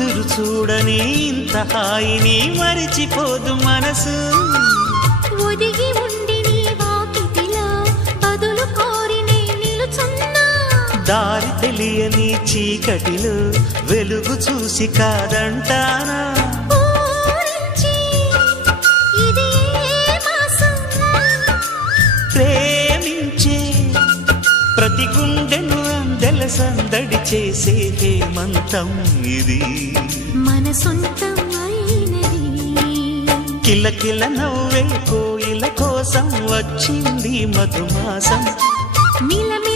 ఎదురు చూడని ఇంత హాయిని మరిచిపోదు మనసు. ఒదిగి ఉండి నీ వాకిటిలో బదులు కోరి నే నిలుచున్నా. దారి తెలియని చీకటిలో వెలుగు చూసి కాదంటానా. ఊరించి ఇది ఏ మాసం? ప్రేమించే ప్రతి గుండెను అందెల సందడి చేసే హేమంతం ఇది. మన సొంతం అయినది. కిలకిల నవ్వే కోయిల కోసం వచ్చింది మధుమాసం. మిలమిల